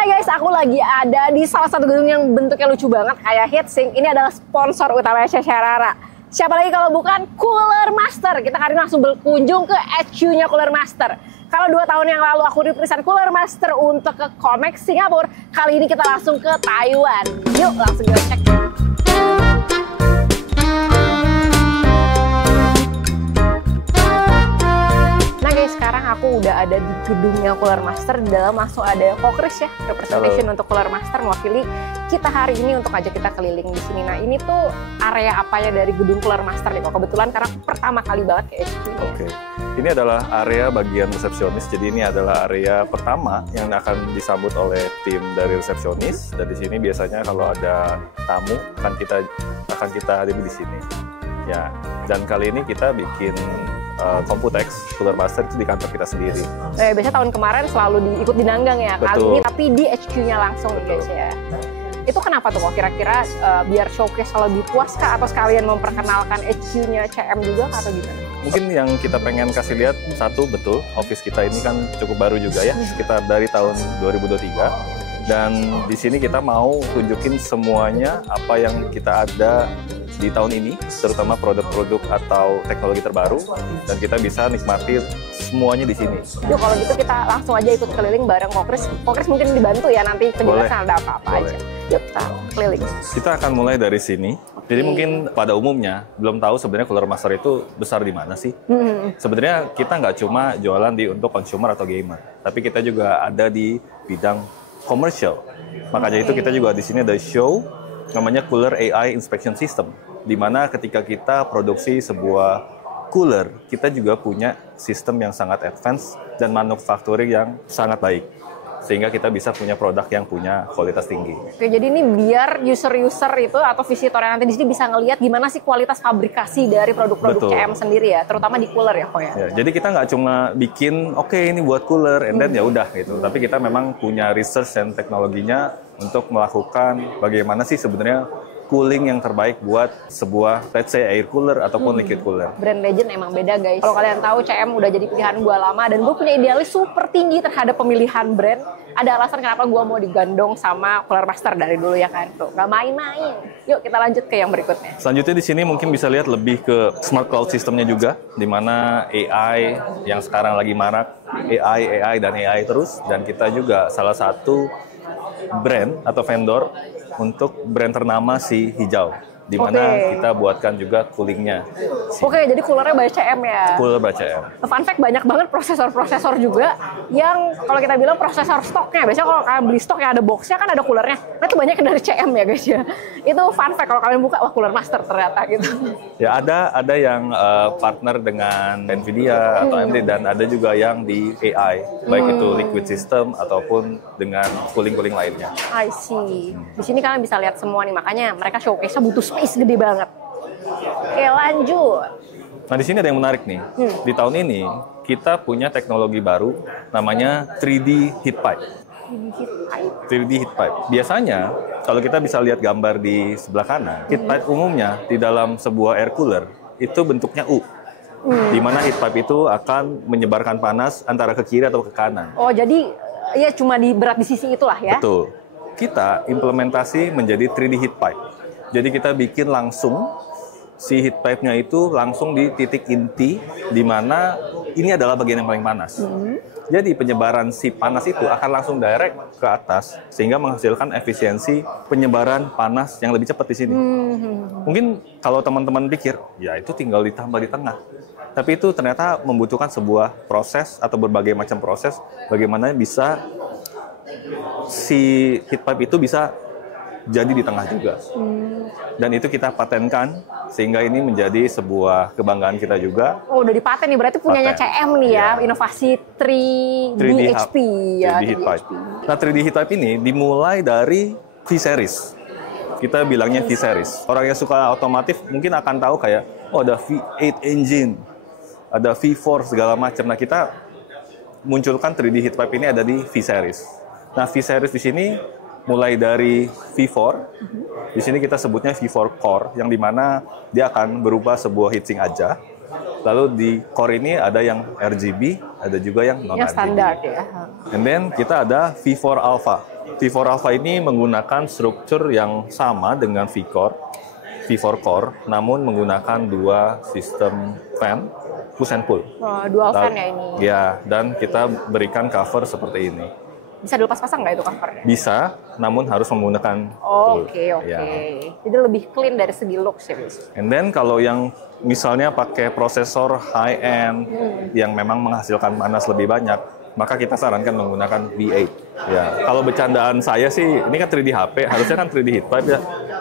Hai guys, aku lagi ada di salah satu gedung yang bentuknya lucu banget kayak heatsink. Ini adalah sponsor utamanya Syasharara. Siapa lagi kalau bukan Cooler Master. Kita hari ini langsung berkunjung ke HQ-nya Cooler Master. Kalau 2 tahun yang lalu aku represent Cooler Master untuk ke Comex Singapura, kali ini kita langsung ke Taiwan. Yuk langsung kita cek. Sekarang aku udah ada di gedungnya Cooler Master. Di dalam langsung ada Kokris ya, representation untuk Cooler Master mewakili kita hari ini untuk ajak kita keliling di sini. Nah ini tuh area apa ya dari gedung Cooler Master nih? Kebetulan karena pertama kali banget ke HQ-nya. Oke. Ini adalah area bagian resepsionis. Jadi ini adalah area pertama yang akan disambut oleh tim dari resepsionis. Dan di sini biasanya kalau ada tamu akan kita hadiri di sini. Ya. Dan kali ini kita bikin Computex Cooler Master itu di kantor kita sendiri. Biasanya tahun kemarin selalu diikut di Nanggang ya. Betul. Kali ini tapi di HQ-nya langsung guys ya. Itu kenapa tuh kok kira-kira biar showcase lebih puas kah atau sekalian memperkenalkan HQ-nya CM juga atau gimana? Mungkin yang kita pengen kasih lihat satu, betul office kita ini kan cukup baru juga ya, sekitar dari tahun 2023. Dan di sini kita mau tunjukin semuanya apa yang kita ada di tahun ini, terutama produk-produk atau teknologi terbaru, dan kita bisa nikmati semuanya di sini. Yuk kalau gitu kita langsung aja ikut keliling bareng Kokris. Kokris mungkin dibantu ya nanti penjelasan ada apa-apa aja. Yuk kita keliling. Kita akan mulai dari sini. Jadi mungkin pada umumnya belum tahu sebenarnya Cooler Master itu besar di mana sih. Sebenarnya kita nggak cuma jualan untuk consumer atau gamer, tapi kita juga ada di bidang commercial. Makanya itu kita juga di sini ada show namanya Cooler AI Inspection System, di mana ketika kita produksi sebuah cooler, kita juga punya sistem yang sangat advance dan manufacturing yang sangat baik. Sehingga kita bisa punya produk yang punya kualitas tinggi. Oke, jadi ini biar user-user itu atau visitor yang nanti di sini bisa ngelihat gimana sih kualitas fabrikasi dari produk-produk CM sendiri ya, terutama di cooler ya kok ya. Jadi kita nggak cuma bikin, oke, ini buat cooler, and then ya udah gitu. Tapi kita memang punya research dan teknologinya untuk melakukan bagaimana sih sebenarnya cooling yang terbaik buat sebuah, let's say, air cooler ataupun liquid cooler. Brand legend emang beda guys. Kalau kalian tahu CM udah jadi pilihan gue lama dan gue punya idealis super tinggi terhadap pemilihan brand. Ada alasan kenapa gue mau digandong sama Cooler Master dari dulu ya kan. Tuh, nggak main-main. Yuk kita lanjut ke yang berikutnya. Selanjutnya di sini mungkin bisa lihat lebih ke smart cloud systemnya juga, di mana AI yang sekarang lagi marak, AI terus, dan kita juga salah satu brand atau vendor untuk brand ternama si Hijau, di mana kita buatkan juga coolingnya. Oke, jadi coolernya by CM ya? Cooler by CM. Fun fact, banyak banget prosesor-prosesor juga yang kalau kita bilang prosesor stoknya. Biasanya kalau kalian beli stok yang ada boxnya kan ada coolernya. Nah itu banyak dari CM ya guys ya. Itu fun fact kalau kalian buka, wah Cooler Master ternyata gitu. Ya ada yang partner dengan Nvidia atau AMD, dan ada juga yang di AI. Baik itu liquid system ataupun dengan cooling-cooling lainnya. I see. Di sini kalian bisa lihat semua nih, makanya mereka showcase-nya butuh space gede banget. Oke, lanjut. Nah, di sini ada yang menarik nih. Di tahun ini kita punya teknologi baru namanya 3D heat pipe. 3D heat pipe. Biasanya kalau kita bisa lihat gambar di sebelah kanan, heat pipe umumnya di dalam sebuah air cooler itu bentuknya U. Di mana heat pipe itu akan menyebarkan panas antara ke kiri atau ke kanan. Oh, jadi ya cuma berat di sisi itulah ya? Betul. Kita implementasi menjadi 3D heat pipe. Jadi kita bikin langsung si heat pipe-nya itu langsung di titik inti, di mana ini adalah bagian yang paling panas. Jadi penyebaran si panas itu akan langsung direct ke atas, sehingga menghasilkan efisiensi penyebaran panas yang lebih cepat di sini. Mungkin kalau teman-teman pikir, ya itu tinggal ditambah di tengah. Tapi itu ternyata membutuhkan sebuah proses atau berbagai macam proses, bagaimana bisa si heat pipe itu bisa jadi di tengah juga. Dan itu kita patenkan, sehingga ini menjadi sebuah kebanggaan kita juga. Oh, udah dipaten nih, berarti punyanya CM nih ya, inovasi 3D HP ya. 3D heat pipe. Nah, 3D heat pipe ini dimulai dari V-Series. Kita bilangnya V-Series. Orang yang suka otomotif mungkin akan tahu kayak, oh ada V8 engine, ada V4 segala macam. Nah, kita munculkan 3D heat pipe ini ada di V-Series. Nah, V-Series di sini mulai dari V4, di sini kita sebutnya V4 Core, yang dimana dia akan berupa sebuah heatsink aja, Lalu di core ini ada yang RGB, ada juga yang non-RGB. Yang standar ya. And then kita ada V4 Alpha. V4 Alpha ini menggunakan struktur yang sama dengan V4 Core, namun menggunakan dua sistem fan, push and pull. Oh, dual fan ya ini. Ya, dan kita berikan cover seperti ini. Bisa dilepas pasang nggak itu covernya? Bisa, namun harus menggunakan Oh, tool. oke. Ya. Jadi lebih clean dari segi looks ya, guys. And then kalau yang misalnya pakai prosesor high end yang memang menghasilkan panas lebih banyak, maka kita sarankan menggunakan V8. Ya, kalau bercandaan saya sih, ini kan 3D HP, harusnya kan 3D heat pipe ya.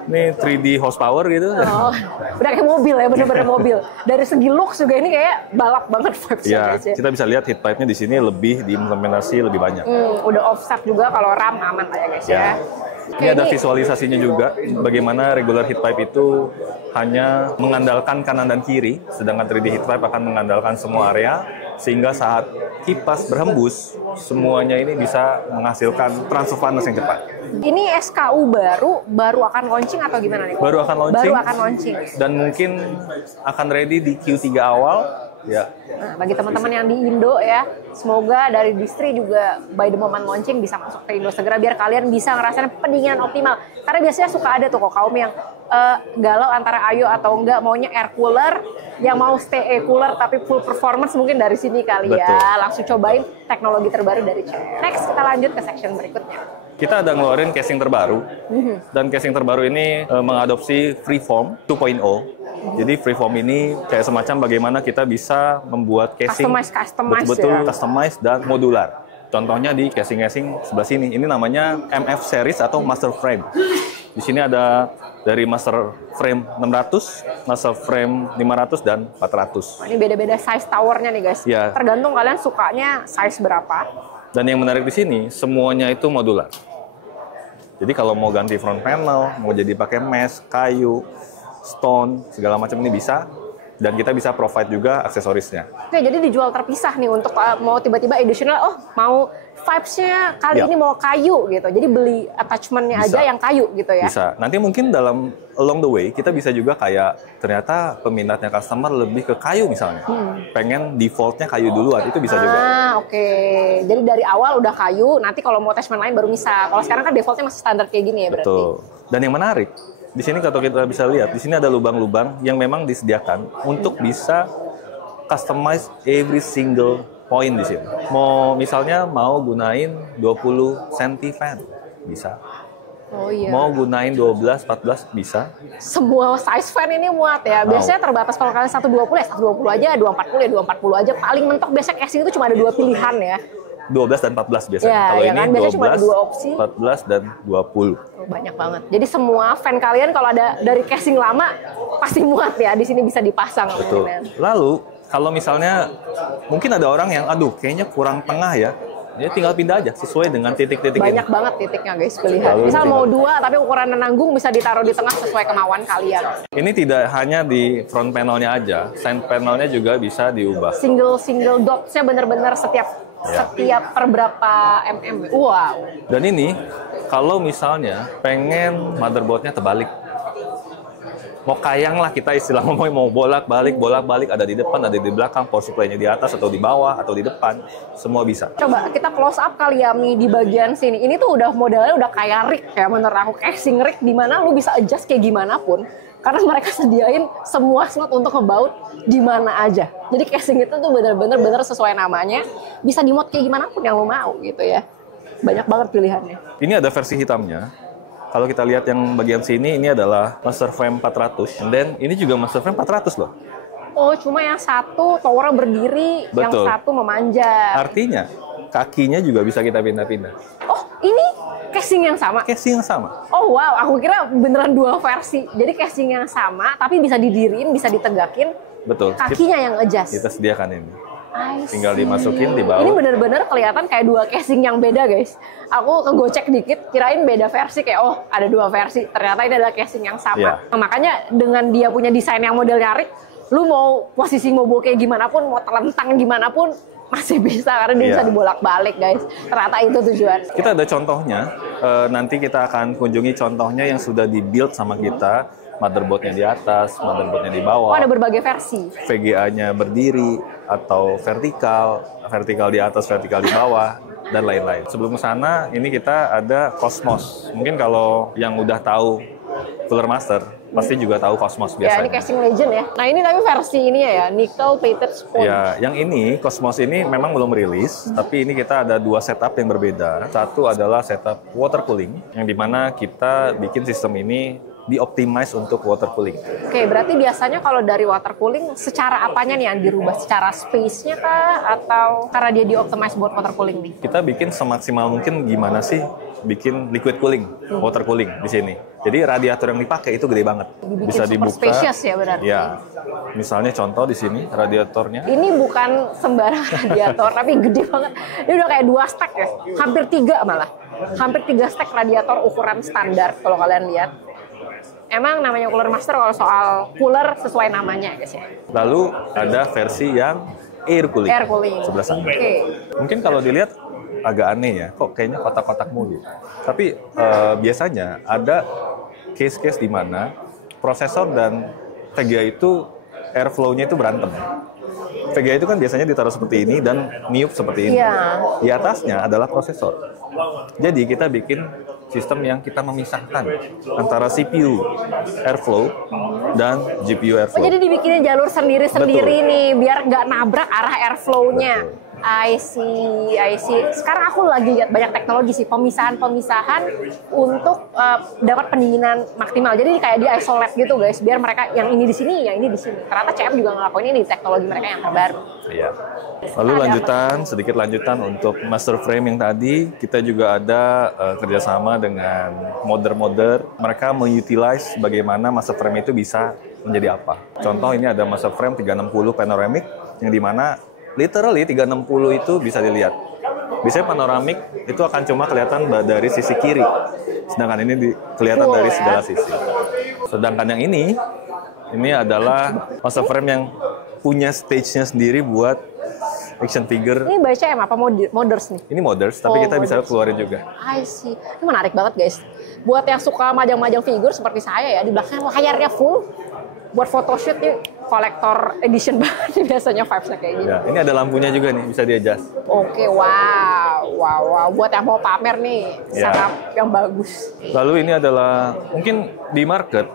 Ini 3D horsepower gitu. Oh, udah kayak mobil ya, bener-bener mobil. Dari segi looks juga ini kayak balap banget vibes-nya, Ya, guys ya. kita bisa lihat heat pipe-nya di sini lebih diimplementasi lebih banyak. Udah offset juga, kalau RAM aman lah ya, guys ya. Ya. Oke, Ini ada visualisasinya juga, bagaimana regular heat pipe itu hanya mengandalkan kanan dan kiri, sedangkan 3D heat pipe akan mengandalkan semua area, sehingga saat kipas berhembus, semuanya ini bisa menghasilkan transfer panas yang cepat. Ini SKU baru akan launching atau gimana nih? Baru akan launching. Baru akan launching. Dan mungkin akan ready di Q3 awal. Ya, Nah, bagi teman-teman yang di Indo ya, semoga dari distri juga by the moment launching bisa masuk ke Indo segera biar kalian bisa ngerasain pendinginan optimal. Karena biasanya suka ada tuh kok kaum yang galau antara Ayo atau enggak, maunya air cooler, yang mau stay cooler tapi full performance mungkin dari sini kali ya. Betul. Langsung cobain teknologi terbaru dari CR. Next kita lanjut ke section berikutnya. kita ada ngeluarin casing terbaru. Dan casing terbaru ini mengadopsi Freeform 2.0. Jadi Freeform ini kayak semacam bagaimana kita bisa membuat casing Customize betul-betul ya. customize dan modular. Contohnya di casing-casing sebelah sini. Ini namanya MF series atau master frame. Di sini ada dari master frame 600, master frame 500 dan 400. Ini beda-beda size towernya nih guys. Ya. Tergantung kalian sukanya size berapa. Dan yang menarik di sini semuanya itu modular. Jadi kalau mau ganti front panel, mau jadi pakai mesh, kayu, stone, segala macam ini bisa. Dan kita bisa provide juga aksesorisnya. Oke, jadi dijual terpisah nih untuk mau tiba-tiba additional, oh mau vibes-nya kali Ya. ini mau kayu gitu. Jadi beli attachment-nya Bisa. aja yang kayu gitu ya. Bisa. Nanti mungkin dalam along the way kita bisa juga kayak ternyata peminatnya customer lebih ke kayu misalnya. Pengen defaultnya kayu duluan, itu bisa juga. Oke. Jadi dari awal udah kayu, nanti kalau mau attachment lain baru bisa. Kalau sekarang kan defaultnya masih standar kayak gini ya berarti. Betul. Dan yang menarik, di sini kalau kita bisa lihat, di sini ada lubang-lubang yang memang disediakan untuk bisa customize every single point di sini. Mau misalnya mau gunain 20 cm fan, bisa. Oh iya. Mau gunain 12, 14 bisa. Semua size fan ini muat ya. Biasanya terbatas kalau kalian 120 ya 120 aja, 240 ya 240 aja. Paling mentok biasanya casing itu cuma ada dua pilihan ya. 12 dan 14 biasanya. Ya, Kalau ya ini kan? Biasanya cuma ada 12, dua opsi. 14 dan 20. Oh, banyak banget. Jadi semua fan kalian kalau ada dari casing lama pasti muat ya. Di sini bisa dipasang. Betul. Mungkin. Lalu kalau misalnya mungkin ada orang yang aduh kayaknya kurang tengah ya. Dia tinggal pindah aja sesuai dengan titik-titik ini. Banyak banget titiknya guys pilihan. Lalu Misal tinggal- mau dua tapi ukuran nanggung bisa ditaruh di tengah sesuai kemauan kalian. Ini tidak hanya di front panelnya aja, side panelnya juga bisa diubah. Single dotsnya bener-bener setiap per berapa mm. Wow. Dan ini kalau misalnya pengen motherboardnya terbalik, mau kayang lah kita istilahnya mau bolak-balik ada di depan, ada di belakang, power supply-nya di atas atau di bawah atau di depan, semua bisa. Coba kita close up kali ya Mi di bagian sini. Ini tuh udah modelnya udah kayak rig ya menurut aku, casing rig di mana lu bisa adjust kayak gimana pun. Karena mereka sediain semua slot untuk ngebaut di mana aja. Jadi casing itu tuh bener-bener sesuai namanya. Bisa di-mod kayak gimana pun yang lu mau gitu ya. Banyak banget pilihannya. Ini ada versi hitamnya. Kalau kita lihat yang bagian sini, ini adalah master frame 400. And then ini juga master frame 400 loh. Oh, cuma yang satu towernya berdiri, yang Betul. satu memanjat. Artinya kakinya juga bisa kita pindah-pindah. Oh, ini casing yang sama? Casing yang sama. Oh wow, aku kira beneran dua versi. Jadi casing yang sama, tapi bisa didiriin, bisa ditegakin. Betul. Kakinya yang adjust. Kita sediakan ini. I Tinggal see. dimasukin di bawah. Ini bener-bener kelihatan kayak dua casing yang beda guys. Aku kegocek dikit, kirain beda versi. Kayak oh ada dua versi. Ternyata ini adalah casing yang sama. Iya. Nah, makanya dengan dia punya desain yang modelnya rig, lu mau posisi mobil kayak gimana pun, mau telentang gimana pun, masih bisa. Karena dia Iya. bisa dibolak-balik guys. Ternyata itu tujuan. Kita ada contohnya, nanti kita akan kunjungi contohnya yang sudah di-build sama kita motherboardnya di atas, motherboardnya di Oh, bawah, ada berbagai versi. VGA-nya berdiri atau vertikal, vertikal di atas, vertikal di bawah, dan lain-lain. Sebelum ke sana, ini kita ada Cosmos. Mungkin kalau yang udah tahu Cooler Master, pasti juga tahu Cosmos Ya, biasanya. ini casing legend ya. Nah, ini tapi versi ini ya, nickel plated sponge. Ya, yang ini Cosmos ini memang belum rilis, tapi ini kita ada dua setup yang berbeda. Satu adalah setup water cooling, yang dimana kita bikin sistem ini dioptimize untuk water cooling. Oke, berarti biasanya kalau dari water cooling, secara apanya nih yang dirubah? Secara space-nya kah? Atau karena dia di-optimize buat water cooling nih? Kita bikin semaksimal mungkin gimana sih bikin liquid cooling, water cooling di sini. Jadi radiator yang dipakai itu gede banget. Dibikin Bisa super dibuka. spacious ya berarti. Ya. Misalnya contoh di sini radiatornya. Ini bukan sembarang radiator, tapi gede banget. Ini udah kayak 2 stack ya, hampir 3 malah. Hampir 3 stack radiator ukuran standar kalau kalian lihat. Emang namanya Cooler Master kalau soal cooler sesuai namanya guys ya. Lalu ada versi yang air cooling. Air cooling. Sebelah sana. Oke. Mungkin kalau dilihat agak aneh ya, kok kayaknya kotak-kotak mulu. Tapi biasanya ada case-case di mana prosesor dan VGA itu airflow-nya itu berantem. VGA itu kan biasanya ditaruh seperti ini dan niup seperti ini. Iya. Di atasnya adalah prosesor. Jadi kita bikin sistem yang kita memisahkan antara CPU airflow dan GPU Oh, airflow. jadi dibikinin jalur sendiri-sendiri Betul. nih, biar nggak nabrak arah airflow-nya. Betul. I see. Sekarang aku lagi lihat banyak teknologi sih, pemisahan-pemisahan untuk dapat pendinginan maksimal. Jadi kayak di isolate gitu guys, biar mereka yang ini di sini, yang ini di sini. Ternyata CM juga ngelakuin ini di teknologi mereka yang terbaru. Iya. Lalu sedikit lanjutan untuk master frame yang tadi, kita juga ada kerjasama dengan modder-modder. Mereka mengutilize bagaimana master frame itu bisa menjadi apa. Contoh ini ada master frame 360 panoramic, yang dimana literally 360 itu bisa dilihat. Biasanya panoramik itu akan cuma kelihatan dari sisi kiri, sedangkan ini kelihatan dari segala sisi. Sedangkan yang ini adalah master frame yang punya stage-nya sendiri buat action figure. Ini by CM apa modders nih? Ini modders, tapi kita bisa modders. keluarin juga. I see. Ini menarik banget guys. Buat yang suka majang-majang figur seperti saya ya, di belakang layarnya full. Buat photoshoot nih, collector edition banget biasanya vibes-nya kayak gini. Ya, ini ada lampunya juga nih, bisa di-adjust. Oke, wow. Buat yang mau pamer nih, Ya. setup yang bagus. Lalu ini adalah mungkin di market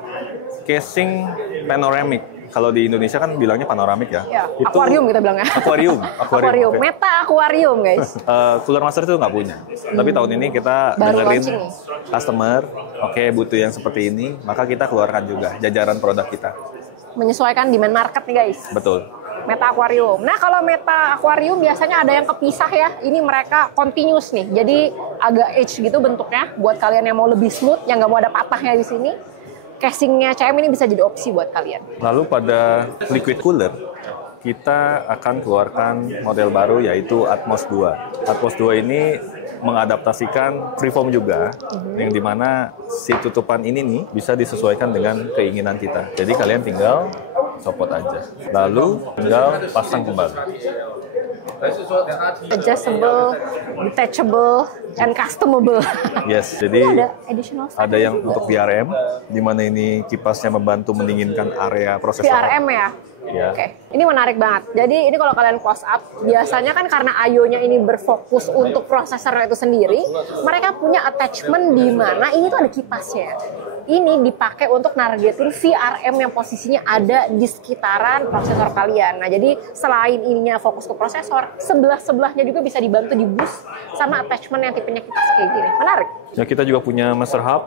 casing panoramic. Kalau di Indonesia kan bilangnya panoramik ya. Ya, akuarium kita bilangnya. Akuarium. Akuarium, Oke. meta akuarium guys. Cooler Master itu nggak punya. Tapi tahun ini kita Baru dengerin launching nih. customer, oke butuh yang seperti ini, maka kita keluarkan juga jajaran produk kita. Menyesuaikan demand market nih guys. Betul. Meta akuarium. Nah kalau meta akuarium biasanya ada yang kepisah ya. Ini mereka continuous nih. Jadi agak edge gitu bentuknya. Buat kalian yang mau lebih smooth, yang nggak mau ada patahnya di sini. Casingnya CM ini bisa jadi opsi buat kalian. Lalu pada liquid cooler, kita akan keluarkan model baru yaitu Atmos 2. Atmos 2 ini mengadaptasikan freeform juga, yang dimana si tutupan ini nih bisa disesuaikan dengan keinginan kita. Jadi kalian tinggal copot aja, lalu tinggal pasang kembali. Adjustable, detachable, and customable. Yes, Ini jadi ada additional stuff ada yang untuk VRM, di mana ini kipasnya membantu mendinginkan area prosesor. VRM ya? Ya. Oke, ini menarik banget. Jadi ini kalau kalian close up, biasanya kan karena I/O-nya ini berfokus untuk prosesornya itu sendiri, mereka punya attachment di mana ini tuh ada kipasnya. Ini dipakai untuk nargetin VRM yang posisinya ada di sekitaran prosesor kalian. Nah, jadi selain ininya fokus ke prosesor, sebelah-sebelahnya juga bisa dibantu di boost sama attachment yang tipenya kipas kayak gini. Menarik. Ya, kita juga punya Master Hub.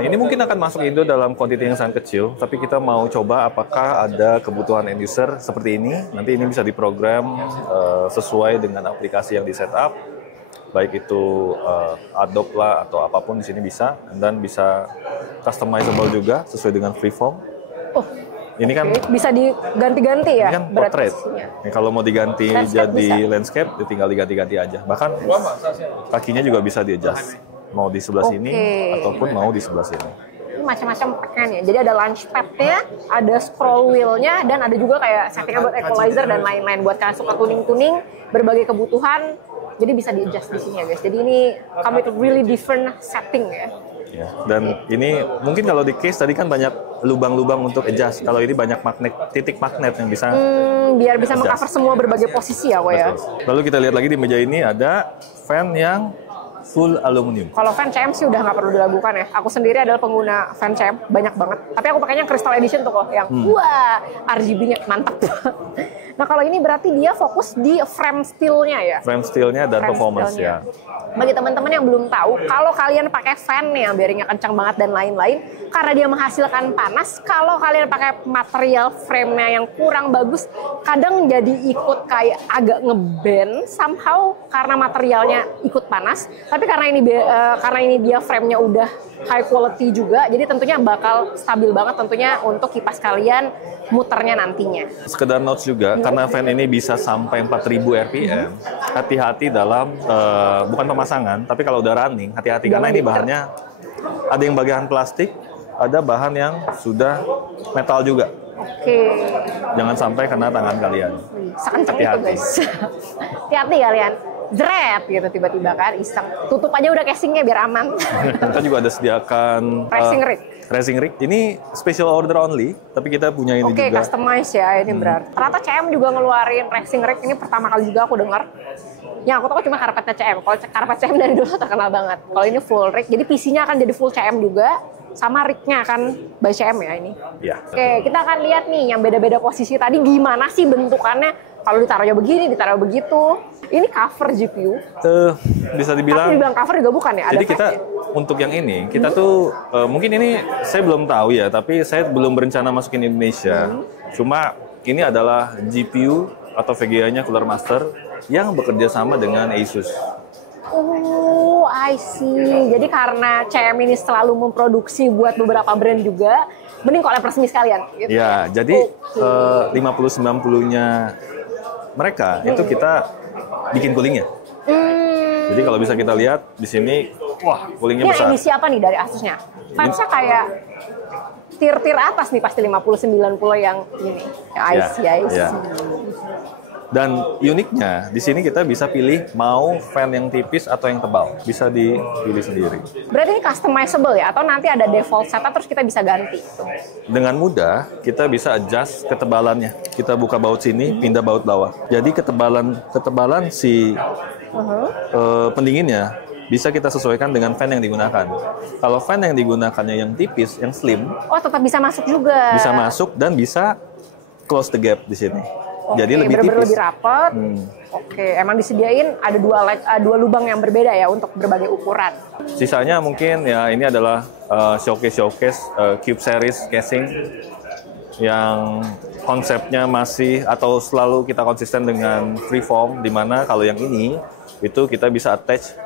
Ini mungkin akan masuk Indo dalam quantity yang sangat kecil, tapi kita mau coba apakah ada kebutuhan end user seperti ini. Nanti ini bisa diprogram sesuai dengan aplikasi yang di setup, baik itu Adobe lah atau apapun di sini bisa, dan bisa customizable juga sesuai dengan freeform. Oh, Ini kan oke. Bisa diganti-ganti ya? ini kan berat portrait. posisinya. Ini kalau mau diganti Landscape jadi bisa? landscape, ya tinggal diganti-ganti aja. Bahkan kakinya juga bisa di-adjust. Mau di sebelah sini Oke. ataupun mau di sebelah sini. Ini macam-macam pakan ya. Jadi ada launch pad-nya, ada scroll wheel-nya, dan ada juga kayak settingan buat equalizer dan lain-lain. Buat kalian suka tuning-tuning, berbagai kebutuhan, jadi bisa di-adjust di sini ya guys. Jadi ini come with really different setting ya. Ya. Dan ini mungkin kalau di case tadi kan banyak lubang-lubang untuk adjust. Kalau ini banyak titik magnet yang bisa biar bisa adjust. mengcover semua berbagai posisi ya, kok ya. Betul. Lalu kita lihat lagi di meja ini ada fan yang full aluminium. Kalau fan CM sih udah nggak perlu diragukan ya. Aku sendiri adalah pengguna fan CM, banyak banget. Tapi aku pakainya Crystal Edition tuh kok, yang wah RGB-nya mantap. Nah kalau ini berarti dia fokus di frame steel-nya ya? Frame steel-nya dan performance ya. Bagi teman-teman yang belum tahu, kalau kalian pakai fan yang bearingnya kencang banget dan lain-lain, karena dia menghasilkan panas, kalau kalian pakai material frame-nya yang kurang bagus, kadang jadi ikut kayak agak ngebend somehow karena materialnya ikut panas. Tapi karena ini dia frame-nya udah high quality juga, jadi tentunya bakal stabil banget tentunya untuk kipas kalian muternya nantinya. Sekedar notes juga, karena fan ini bisa sampai 4000 RPM, hati-hati dalam, bukan pemasangan, tapi kalau udah running, hati-hati. Karena ini bahannya, ada yang bagian plastik, ada bahan yang sudah metal juga. Oke. Jangan sampai kena tangan kalian. Sekencang itu guys. Hati-hati kalian. Jret gitu tiba-tiba kan iseng. Tutup aja udah casingnya biar aman. Kita juga ada sediakan racing rig. Racing rig. Ini special order only, tapi kita punya ini juga. Oke, customize ya ini berarti. Ternyata CM juga ngeluarin racing rig, ini pertama kali juga aku dengar. Yang aku tahu cuma karpetnya CM. Kalau karpet CM dari dulu terkenal banget. Kalau ini full rig, jadi PC-nya akan jadi full CM juga. Sama rig-nya akan by CM ya ini. Iya. Oke, kita akan lihat nih yang beda-beda posisi tadi gimana sih bentukannya. Kalau ditaruhnya begini, ditaruh begitu. Ini cover GPU. Bisa dibilang. Tapi dibilang cover juga bukan ya? Ada jadi kita untuk yang ini, kita tuh mungkin ini saya belum tahu ya, tapi saya belum berencana masukin Indonesia. Cuma ini adalah GPU atau VGA-nya Cooler Master yang bekerja sama dengan Asus. Oh, I see. Jadi karena CM ini selalu memproduksi buat beberapa brand juga, mending collab resmi sekalian. Gitu. Ya, jadi 50-90-nya mereka itu kita bikin coolingnya. Jadi kalau bisa kita lihat di sini, wah coolingnya besar. Ini edisi apa nih dari Asusnya? Vibes-nya kayak tier-tier atas nih pasti 50-90 yang ini. Yang IC. Dan uniknya di sini kita bisa pilih mau fan yang tipis atau yang tebal, bisa dipilih sendiri. Berarti ini customizable ya, atau nanti ada default setup terus kita bisa ganti? Dengan mudah kita bisa adjust ketebalannya. Kita buka baut sini, pindah baut bawah. Jadi ketebalan si pendinginnya bisa kita sesuaikan dengan fan yang digunakan. Kalau fan yang digunakannya yang tipis, yang slim, tetap bisa masuk juga. Bisa masuk dan bisa close the gap di sini. Oke, jadi lebih tipis. Lebih rapat. Oke, emang disediain ada dua lubang yang berbeda ya untuk berbagai ukuran. Sisanya mungkin ya ini adalah showcase Cube Series casing yang konsepnya masih atau selalu kita konsisten dengan freeform, di mana kalau yang ini itu kita bisa attach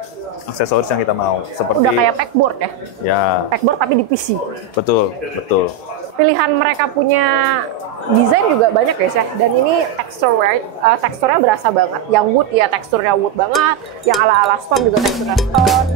aksesoris yang kita mau. Seperti udah kayak packboard ya? Ya. Packboard tapi di PC. Betul. Pilihan mereka punya desain juga banyak guys ya. Dan ini teksturnya berasa banget. Yang wood ya teksturnya wood banget. Yang ala-ala stone juga teksturnya stone.